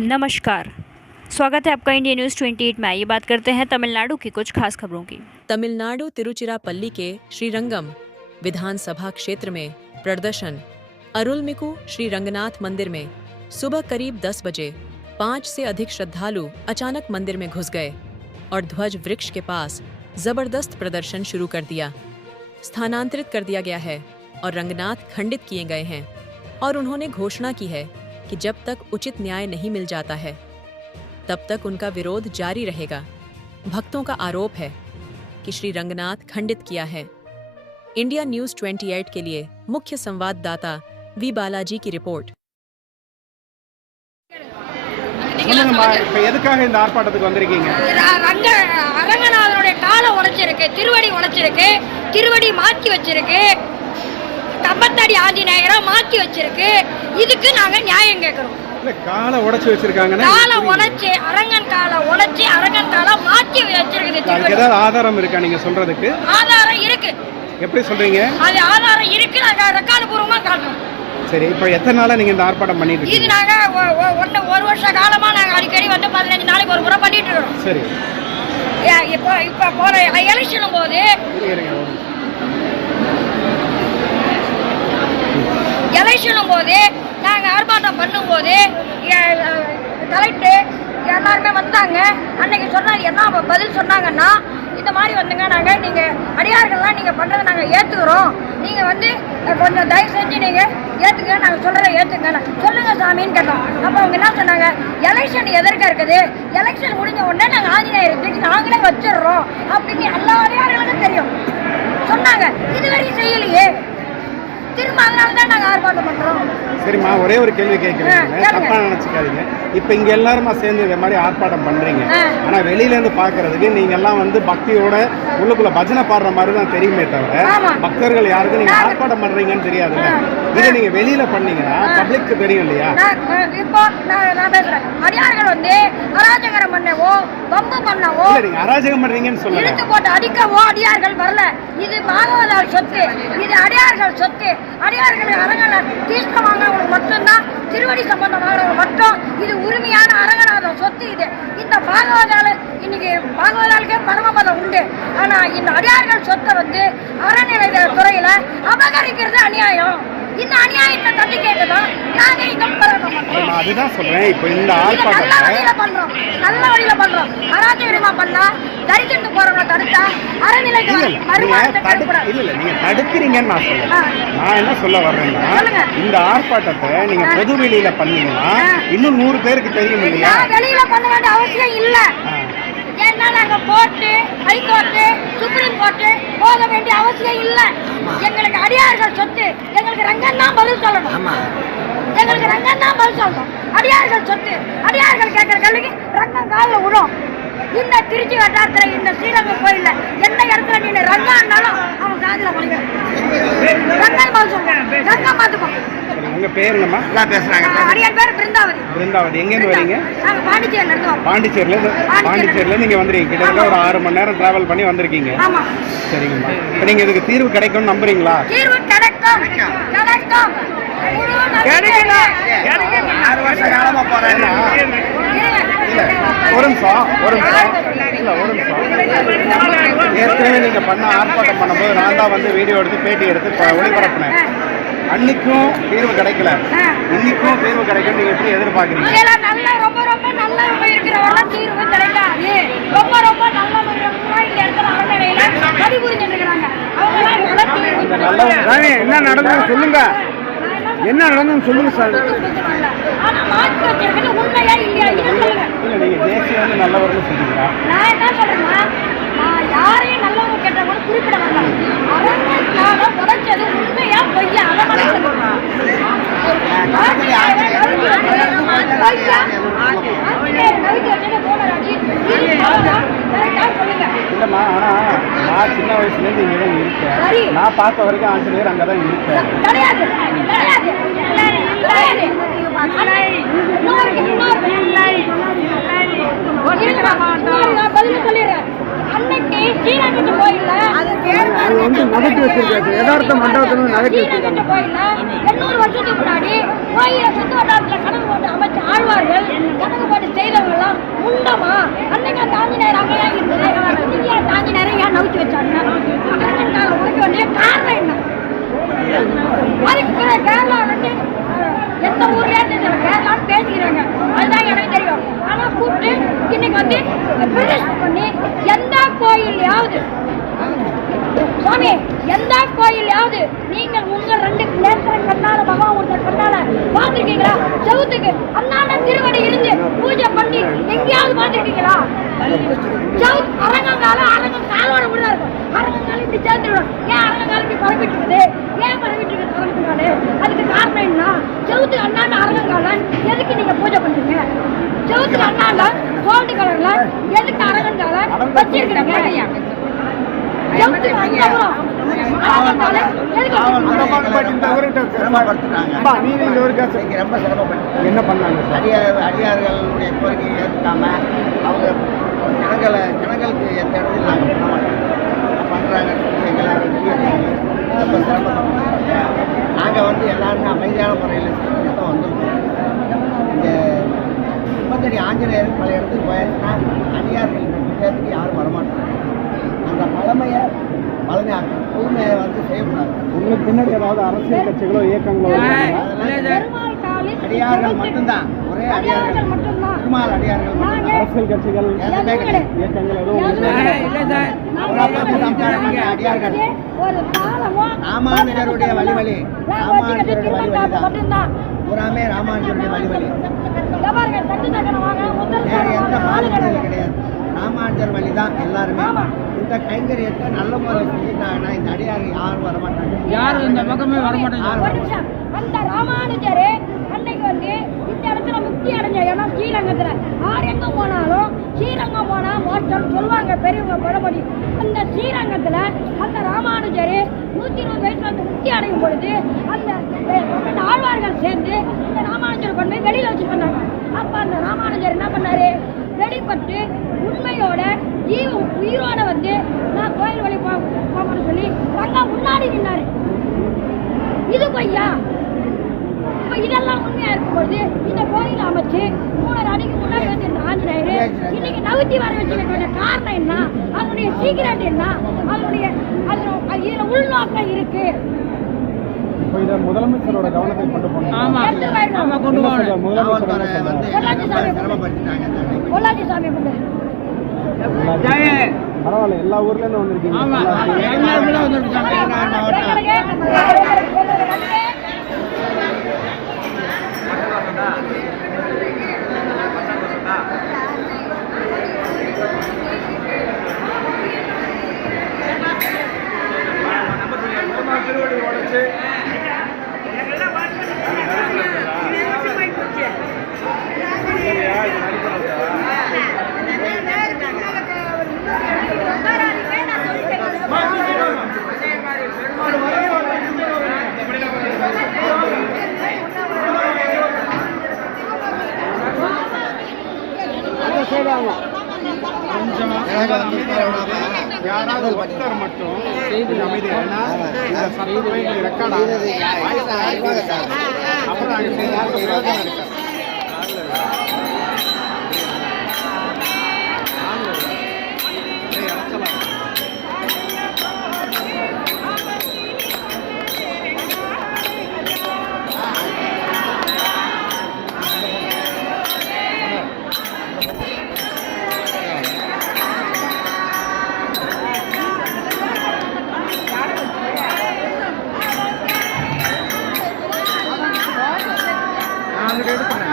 नमस्कार। स्वागत है आपका इंडिया न्यूज़ 28 में। ये बात करते हैं तमिलनाडु की कुछ खास खबरों की। तमिलनाडु तिरुचिरापल्ली के श्रीरंगम विधानसभा क्षेत्र में प्रदर्शन अरुलमिकु श्री रंगनाथ मंदिर में सुबह करीब 10 बजे 5 से अधिक श्रद्धालु अचानक मंदिर में घुस गए और ध्वज वृक्ष के पास जबरदस्त प्रदर्शन शुरू कर दिया। स्थानांतरित कर दिया गया है और रंगनाथ खंडित किए गए हैं और उन्होंने घोषणा की है कि जब तक उचित न्याय नहीं मिल जाता है तब तक उनका विरोध जारी रहेगा। भक्तों का आरोप है कि श्री रंगनाथ खंडित किया है। इंडिया न्यूज़ 28 के लिए मुख्य संवाददाता वी बालाजी की रिपोर्ट। எதுக்காக இந்த ஆர்ப்பாட்டத்துக்கு வந்திருக்கீங்க? அரங்கநாதனுடைய காலை உடைச்சிருக்கு, திருவடி உடைச்சிருக்கு, திருவடி மாற்றி வச்சிருக்கு, தம்பத்தடி ஆஞ்சநேயரை மாற்றி வச்சிருக்கு. இதுக்கு நாங்க நியாயம் கேட்கிறோம். காலை உடைச்சு வச்சிருக்காங்கன்னா காலை உடைச்சு அரங்கன் காலை உடைச்சு அரங்கன் காலை மாற்றி வச்சிருக்குது. அதுக்கு ஏதாவது ஆதாரம் இருக்கா நீங்க சொல்றதுக்கு? ஆதாரம் இருக்கு. எப்படி சொல்றீங்க? அது ஆதாரம் இருக்கு, நாங்க ரெக்கார்டு பூர்வமா காட்டுறோம். சரி, இப்போ எத்தனை நாளா நீங்க இந்த ஆர்ப்பாட்டம் பண்ணிட்டு இருக்கீங்க? இது நாங்க ஒரு வருஷ காலமா நாங்க அடிக்கடி வந்து 15 நாளைக்கு ஒரு முறை பண்ணிட்டு இருக்கோம். சரி, இப்போ போற எலெக்ஷன் போது நாங்க ஆர்ப்பாட்டம் பண்ணும்போது கலெக்டர் எல்லாருமே வந்தாங்க. அன்னைக்கு சொன்னாங்க, என்ன பதில் சொன்னாங்கன்னா, இந்த மாதிரி வந்துங்க, நாங்க நீங்க அடியார்கள்லாம் நீங்க பண்றதை நாங்க ஏத்துக்கிறோம், நீங்க வந்து கொஞ்சம் தயவு செஞ்சு நீங்க ஏத்துக்க, நாங்க சொல்றதை ஏத்துங்க, சொல்லுங்க சாமின்னு கேட்டோம். அப்ப அவங்க என்ன சொன்னாங்க, எலெக்ஷன் எதற்கா இருக்குது, எலெக்ஷன் முடிஞ்ச உடனே நாங்க ஆஞ்சநேயர் தூக்கி நாங்களே வச்சிடுறோம் அப்படின்னு எல்லா அடியார்களுக்கும் தெரியும் சொன்னாங்க. இதுவரை செய்யலையே, திரும்ப அதனாலதான் நாங்க ஆர்ப்பாட்டம் பண்றோம். சரிம்மா, ஒரே ஒரு கேள்வி கேட்கிறேன், தப்பா நினைச்சுக்காதீங்க. இப்ப இங்க எல்லாருமா சேர்ந்து இந்த மாதிரி ஆர்ப்பாட்டம் பண்றீங்க, ஆனா வெளியில இருந்து பாக்குறதுக்கு நீங்க எல்லாம் வந்து பக்தியோட உள்ளுக்குள்ள பஜனை பாடுற மாதிரி தான் தெரியுமே தவிர பக்தர்கள் யாருக்கும் நீங்க ஆர்ப்பாட்டம் பண்றீங்கன்னு தெரியாதுல்ல. இது நீங்க வெளியில பண்ணீங்கன்னா பப்ளிக்கு தெரியும் இல்லையா? இப்போ நான் பேசுறேன், அடியார்கள் வந்து அராஜகம் பண்ணவோ பம்பு பண்ணவோ, நீங்க அராஜகம் பண்றீங்கன்னு சொல்லுங்க, இழுத்து போட்டு அடிக்கவோ அடியார்கள் வரல. இது பாகவதார் சொத்து, இது அடியார்கள் சொத்து. அடியார்கள் அரங்கநாதர் தீர்த்தம் வாங்கினவங்களுக்கு மட்டும்தான், திருவடி சம்பந்தமானவங்க மட்டும் இது உரிமையான அரங்கநாதர் சொத்து. இது இந்த பாகவதால இன்னைக்கு பாகவதாலுக்கே பரமபதம் உண்டு. ஆனா இந்த அடியார்கள் சொத்தை வந்து அறநிலைய துறையில அபகரிக்கிறது அநியாயம். இந்த அநியாயத்தை தட்டி கேட்கணும். நாங்க இங்க போராட்டம் பண்றோம். அதுதான் சொல்றேன். இப்போ இந்த ஆர்ப்பாட்டம் நல்ல வழியில பண்றோம், நல்ல வழியில பண்றோம். அராஜகமா பண்ணா தரிசனத்து போறவங்க தடுத்தா அறநிலைக்கு மறுமாற்றத்தை தடுக்கூடாது. இல்ல நீங்க தடுக்கிறீங்கன்னு நான் சொல்றேன். நான் என்ன சொல்ல வர்றேன்னா, இந்த ஆர்ப்பாட்டத்தை நீங்க பொது வெளியில பண்ணீங்கன்னா இன்னும் 100 பேருக்கு தெரியும் இல்லையா? வெளியில பண்ண வேண்டிய அவசியம் இல்ல. ஏன்னா நாங்க கோர்ட்டு, ஹைகோர்ட்டு, சுப்ரீம் கோர்ட்டு போக வேண்டிய அவசியம் இல்ல. எங்களுக்கு அடியார்கள் சொத்து, எங்களுக்கு ரங்கன் தான் பதில் சொல்லணும். எங்களுக்கு ரங்கன் தான் பதில் சொல்லணும். அடியார்கள் சொத்து, அடியார்கள் கேட்கிற கேள்விக்கு ரங்கம் காலில் விடும். இந்த திருச்சி வட்டாரத்துல இந்த ஸ்ரீரங்கம் கோயில்ல எந்த இடத்துல நீங்க ரங்கான்னாலும் அவன் காதில் முடியும். ரங்கன் பதில் சொல்லுங்க, ரங்கம் பார்த்துக்கோ. உங்க பேருங்கம்மா? பேசுறாங்க. அடியார் பேர் பிருந்தாவதி. பிருந்தாவதி. எங்க இருந்து வரீங்க? நாங்க பாண்டிச்சேரியில இருந்து வரோம். பாண்டிச்சேரியில நீங்க வந்திருக்கீங்க. கிட்டத்தட்ட ஒரு 6 மணி நேரம் டிராவல் பண்ணி வந்திருக்கீங்க. ஆமா. சரிங்கம்மா. இப்போ நீங்க இதுக்கு தீர்வு கிடைக்கும்னு நம்புறீங்களா? தீர்வு கிடைக்கும், கிடைக்கும். ஒரு நிமிஷம். ஏற்கனவே நீங்க பண்ண ஆர்ப்பாட்டம் பண்ணும்போது நான் தான் வந்து வீடியோ எடுத்து பேட்டி எடுத்து ஒளிபரப்புனேன். அன்னைக்கும் தீர்வு கிடைக்கல, இன்னைக்கும் தீர்வு கிடைக்கும். நீங்க எப்படி எதிர்பார்க்கறீங்க? ரொம்ப ரொம்ப நல்லவங்க இருக்கிறவங்க தீர்வு கிடைக்காது. ரொம்ப ரொம்ப நல்லவங்க இந்த இடத்துல அறநிலையில பணிபுரிஞ்சிட்டு இருக்காங்க. என்ன நடந்தது சொல்லுங்க, என்ன நடந்ததுன்னு சொல்லுங்க சார். ஆனா மாற்றி வச்சிருக்கிறது உண்மையா இல்லையா இது சொல்லுங்க. இல்ல நீங்க தேசிய வந்து நல்லவர்னு சொல்றீங்களா? நான் என்ன சொல்றேன்னா, யாரையும் நல்லவங்க கேட்டவங்க குறிப்பிட வரல. அரங்கனால உடைச்சது உண்மையா பொய்யா அதை மட்டும் சொல்லுங்க. இல்லம்மா, ஆனா நான் சின்ன வயசுல இருந்து இங்கதான் இருக்கேன். நான் பார்த்த வரைக்கும் ஆஞ்சநேயர் அங்கதான் இருக்கேன். கிடையாது, கிடையாது, கிடையாது. பதில் சொல்லிடுறேன். அன்னைக்கு ஸ்ரீரங்கத்து கோயில்ல அது வந்து நகர்த்தி வச்சிருக்காரு யதார்த்த மண்டபத்துல நகர்த்தி ஸ்ரீரங்கத்து வச்சிருக்காங்க. கோயில்ல 800 வருஷத்துக்கு முன்னாடி கோயில சுத்து வட்டாரத்துல கணக்கு போட்டு அமைச்ச ஆழ்வார்கள் கணக்கு போட்டு செய்தவங்க எல்லாம் முண்டமா அன்னைக்கு அந்த ஆஞ்சநேயர் அங்கெல்லாம் இருந்தது. இன்னைக்கு அந்த ஆஞ்சநேயரை ஏன் நவுத்தி வச்சாங்க? அரங்கன்கால உடைக்க வேண்டிய காரணம் என்ன? அதுக்கு கேரளா வந்து எந்த ஊர்ல இருந்து கேரளான்னு பேசிக்கிறாங்க, அதுதான் எனக்கு தெரியும். ஆனா கூப்பிட்டு இன்னைக்கு வந்து பிரதிஷ்டை பண்ணி எந்த கோயிலையாவது சுவாமி எந்த கோயிலையாவது நீங்கள் உங்க 2 நேத்திரம் கண்ணால பகவான் ஒருத்தர் கண்ணால பார்த்துருக்கீங்களா? செவுத்துக்கு அண்ணாண்ட திருவடி இருந்து பூஜை பண்ணி எங்கேயாவது பார்த்துருக்கீங்களா? அரங்கம் காலோட கூட இருக்கும். அரங்காலம் இப்படி சேர்ந்துடும். ஏன் அரங்காலம் இப்படி பரப்பிட்டு இருக்குது? ஏன் பரப்பிட்டு இருக்குது அரங்காலு? அதுக்கு காரணம் என்ன? செவுத்துக்கு அண்ணாண்ட அரங்காலம் எதுக்கு நீங்க பூஜை பண்றீங்க? செவுத்துக்கு அண்ணாண்ட கோல்டு கலர்ல எதுக்கு அரங்காலம் வச்சிருக்கிறீங்க? செவுத்துக்கு அண்ணாபுரம் என்ன பண்ணாங்க? அடியார்களுடைய கோரிக்கையை ஏற்காம அவங்க ஜனங்களுக்கு எந்த இடத்துல நாங்கள் பண்ண மாட்டோம் பண்ணுறாங்கன்னு சொல்லி எங்களால் ரொம்ப சிரமப்படுறாங்க. நாங்கள் வந்து எல்லாருமே அமைதியான முறையில் தான் வந்திருக்கோம். இந்த முப்பத்தடி ஆஞ்சநேயர் பல இடத்துக்கு போயாச்சுன்னா அடியார்கள் இடத்துக்கு யாரும் வரமாட்டாங்க. அந்த பழமையை பழமையாக்கணும், புதுமையை வந்து செய்யக்கூடாது. உங்களுக்கு பின்னாடி ஏதாவது அரசியல் கட்சிகளோ இயக்கங்களோ அடியார்கள் மட்டும்தான், ஒரே அடியார்கள் மட்டும்தான். பெருமாள் அடியார்கள் மட்டும்தான். அரசியல் கட்சிகள் இயக்கங்கள் எதுவும் அடியார்கள் ஒரு காலமோ ராமானுஜருடைய வழிவழி, ராமானுஜருடைய வழிவழி தான் பூராமே ராமானுஜருடைய வழிவழி. வேறு எந்த பாலிகளும் கிடையாது. ராமானுஜர் வழி தான் எல்லாருமே. இந்த கைங்கரியத்தை நல்ல முறையில் செஞ்சுட்டாங்கன்னா இந்த அடியார் யாரும் வரமாட்டாங்க, யாரும் இந்த பக்கமே வரமாட்டாங்க. அந்த ராமானுஜரு அன்னைக்கு வந்து இந்த இடத்துல முக்தி அடைஞ்ச இடம் ஸ்ரீரங்கத்துல. ஆரெங்கம் போனாலும் ஸ்ரீரங்கம் போனா மோட்சம் சொல்லுவாங்க பெரியவங்க பழமொழி. அந்த ஸ்ரீரங்கத்துல அந்த ராமானுஜரு 120 வயசுல வந்து முக்தி அடையும் பொழுது அந்த ஆழ்வார்கள் சேர்ந்து இந்த ராமானுஜர் கொண்டு போய் வெளியில வச்சு பண்ணாங்க. அப்ப அந்த ராமானுஜர் என்ன பண்ணாரு? வெளிப்பட்டு உண்மையோட உயிரோட வந்து நான் கோயில் வழி போகணும்னு சொல்லி ரங்கா முன்னாடி நின்னாரு. இது பொய்யா? இப்ப இதெல்லாம் உண்மையா இருக்கும்பொழுது இந்த கோயில் அமைச்சு 3 அடிக்கு முன்னாடி வந்து இந்த ஆஞ்சநேயர் இன்னைக்கு நவுத்தி வர வச்சிருக்க காரணம் என்ன? அதனுடைய சீக்கிரம் என்ன? அதனுடைய இதுல உள்நோக்கம் இருக்கு. முதலமைச்சரோட கவனத்தை கொண்டு போனோம். பொள்ளாச்சி சாமி பரவாயில்ல, எல்லா ஊர்ல இருந்து வந்திருக்கீங்க. யாராவது ஒருத்தர் மட்டும் அமைதியா ரெக்கார்ட் ஆகுது. அப்புறம் நாங்கள் பிரயோஜனம் இருக்காது. எடுத்துக்கிறேன்.